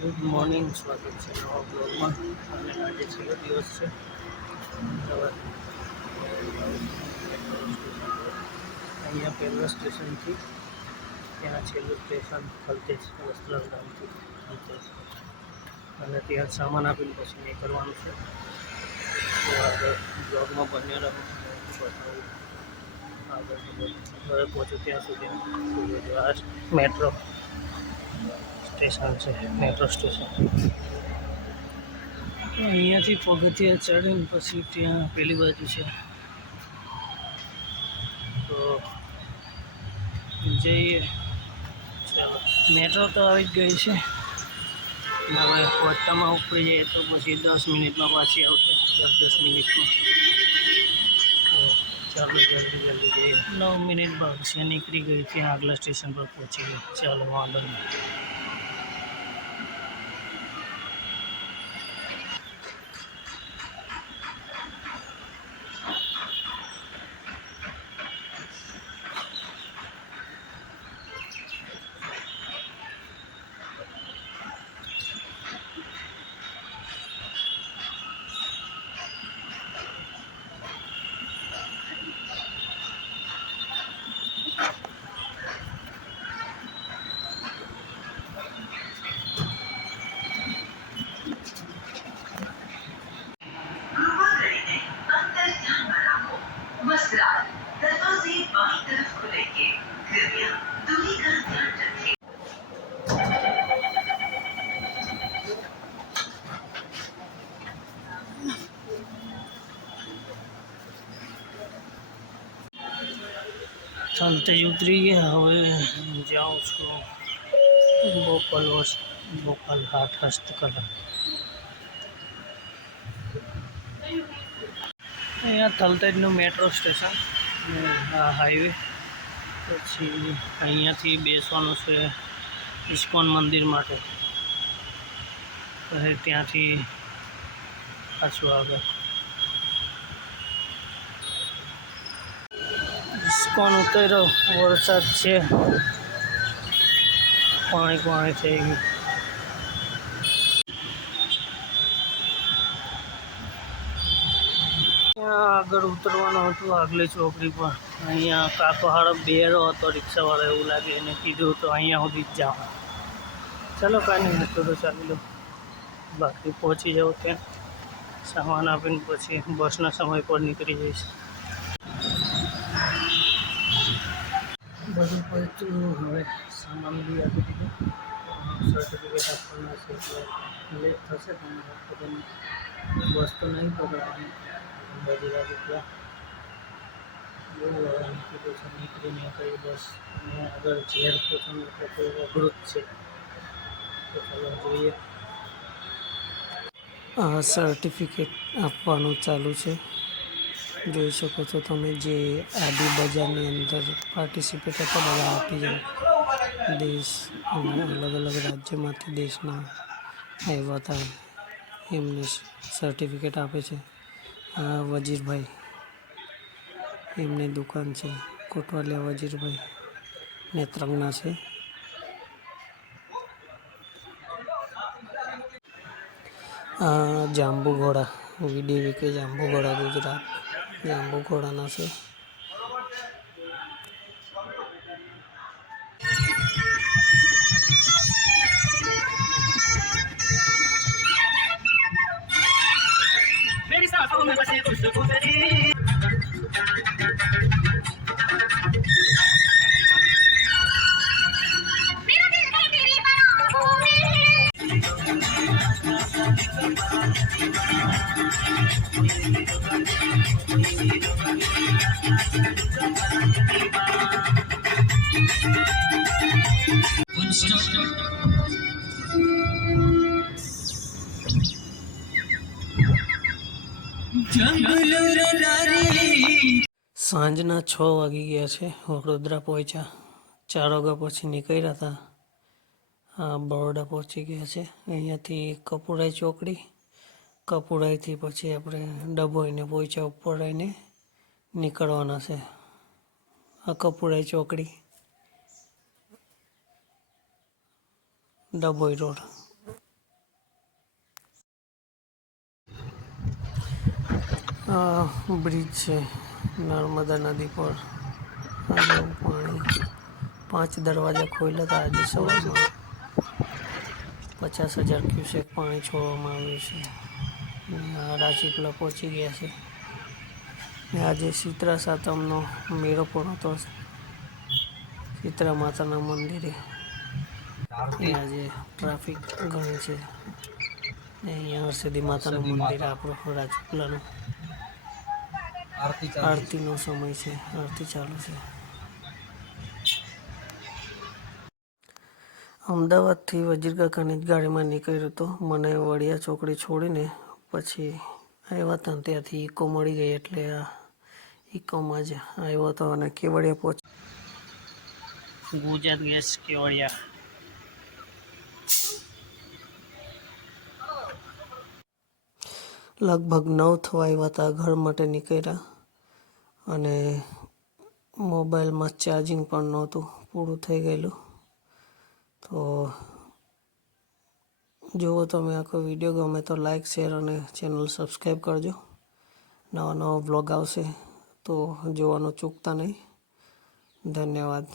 Good morning, સ્વાગત છે નવા બ્લોગમાં. અને આજે છેલ્લો દિવસ છે. અહીંયા પહેલા સ્ટેશનથી ત્યાં છેલ્લું સ્ટેશન ખલતેજ વસ્ત્રાલ ગામથી ખલતેજ, અને ત્યાં સામાન આપીને પછી નીકળવાનું છે. તો આગળ બ્લોગમાં બન્યા રહો, બતાવું આગળ ઘરે પહોંચું ત્યાં સુધી. આ મેટ્રો સ્ટેશન છે, મેટ્રો સ્ટેશન. અહીંયાથી પગથિયા ચડીને પછી ત્યાં પેલી બાજુ છે, તો જઈએ. ચાલો, મેટ્રો તો આવી જ ગઈ છે. હવે વટ્ટામાં ઉપડી જઈએ તો પછી 10 મિનિટમાં પાછી આવશે, 10 મિનિટમાં. તો ચાલો જલ્દી જઈએ. 9 મિનિટ બાદ છે, નીકળી ગઈ, ત્યાં આગલા સ્ટેશન પર પહોંચી ગઈ. ચાલો, વાંધો નહીં. दरवाजे बाईं तरफ खुलेंगे, कृपया दूरी का ध्यान रखें। ખલતેજ ઉતરી ગયા. હવે જાઉં છું બોપલ હાટ હસ્તકલા. અહીંયા ખલતેજનું મેટ્રો સ્ટેશન, આ હાઈવે. પછી અહીંયાથી બેસવાનું છે ઇસ્કોન મંદિર માટે. પછી ત્યાંથી પાછું આગળ ઇસ્કોન ઉતર્યો. વરસાદ છે, પાણી થઈ ગયું. ત્યાં આગળ ઉતરવાનું હતું, આગલી ચોકડી પર. અહીંયા કાકો હારો બેરો હતો, રિક્ષાવાળો, એવું લાગે. એને કીધું તો અહીંયા સુધી જ જાઓ. ચાલો, કાંઈ નહીં, તો ચાલી લો. બાકી પહોંચી જાઉં ત્યાં, સામાન આપીને પછી બસના સમય પર નીકળી જઈશ. બધું પહોંચ્યું. હવે સામાન બી આપી દીધું. સર્ટિફિકેટ આપવાના છે, એટલે લેટ થશે. પણ બસ તો નહીં પકડવાની. બધી રાજુ બહુ અહીંથી પછી નીકળીને કઈ બસ, અને આગળ ઝેર પહોંચવાનું એટલે કોઈ અઘરું જ છે. તો ચાલો જોઈએ. આ સર્ટિફિકેટ આપવાનું ચાલુ છે. જોઈ શકો છો તમે, જે આદિ બજારની અંદર પાર્ટિસિપેટ હતા બધા આપી જાય. દેશ અને અલગ અલગ રાજ્યમાંથી દેશના આવ્યા હતા, એમને સર્ટિફિકેટ આપે છે. આ વજીરભાઈ, એમની દુકાન છે, કોટવાલિયા વજીરભાઈ નેત્રંગના છે. જાંબુઘોડા VDVK જાંબુઘોડા ગુજરાત, જાંબુઘોડાના છે. સાંજના 6 વાગી ગયા છે. વડોદરા પહોંચ્યા. 4 વાગ્યા પછી નીકળ્યા હતા. બરોડા પહોંચી ગયા છે. અહીંયાથી કપુરાઈ ચોકડી, કપુરાઈથી પછી આપણે ડભોઈને પહોંચ્યા. ઉપર આવીને નીકળવાના છે. આ કપુરાઈ ચોકડી, ડભોઈ રોડ. આ બ્રિજ છે નર્મદા નદી પર. આ જો પાણી 5 દરવાજા ખોલ્યા હતા આજે સવારમાં. 50,000 ક્યુસેક પાણી છોડવામાં આવ્યું છે. આ રાજપીપળા પહોંચી ગયા છે. ને આજે શીતળા સાતમનો મેળો પણ હતો શીતળા માતાના મંદિરે. આજે ટ્રાફિક ઘણી છે. અહીંયા હરસિદ્ધિ માતાનું મંદિર આપણું રાજપીપળાનું. આરતીનો સમય છે, આરતી ચાલુ છે. અમદાવાદથી વજીરકાકાની જ ગાડીમાં નીકળ્યો હતો. મને વડિયા ચોકડી છોડીને પછી આવ્યા હતા ત્યાંથી ઇકો મળી ગઈ એટલે આ ઇકોમાં જ આવ્યો હતો અને કેવડિયા પહોંચ્યો. ગુજરાત ગેસ કેવડિયા. લગભગ 9 થવા આવ્યા હતા ઘર માટે નીકળ્યા અને મોબાઈલમાં ચાર્જિંગ પણ નહોતું, પૂરું થઈ ગયેલું. તો જુઓ તમે આખો વિડીયો ગમે તો લાઈક શેર અને ચેનલ સબસ્ક્રાઈબ કરજો. નવા બ્લોગ આવશે તો જોવાનું ચૂકતા નહીં. ધન્યવાદ.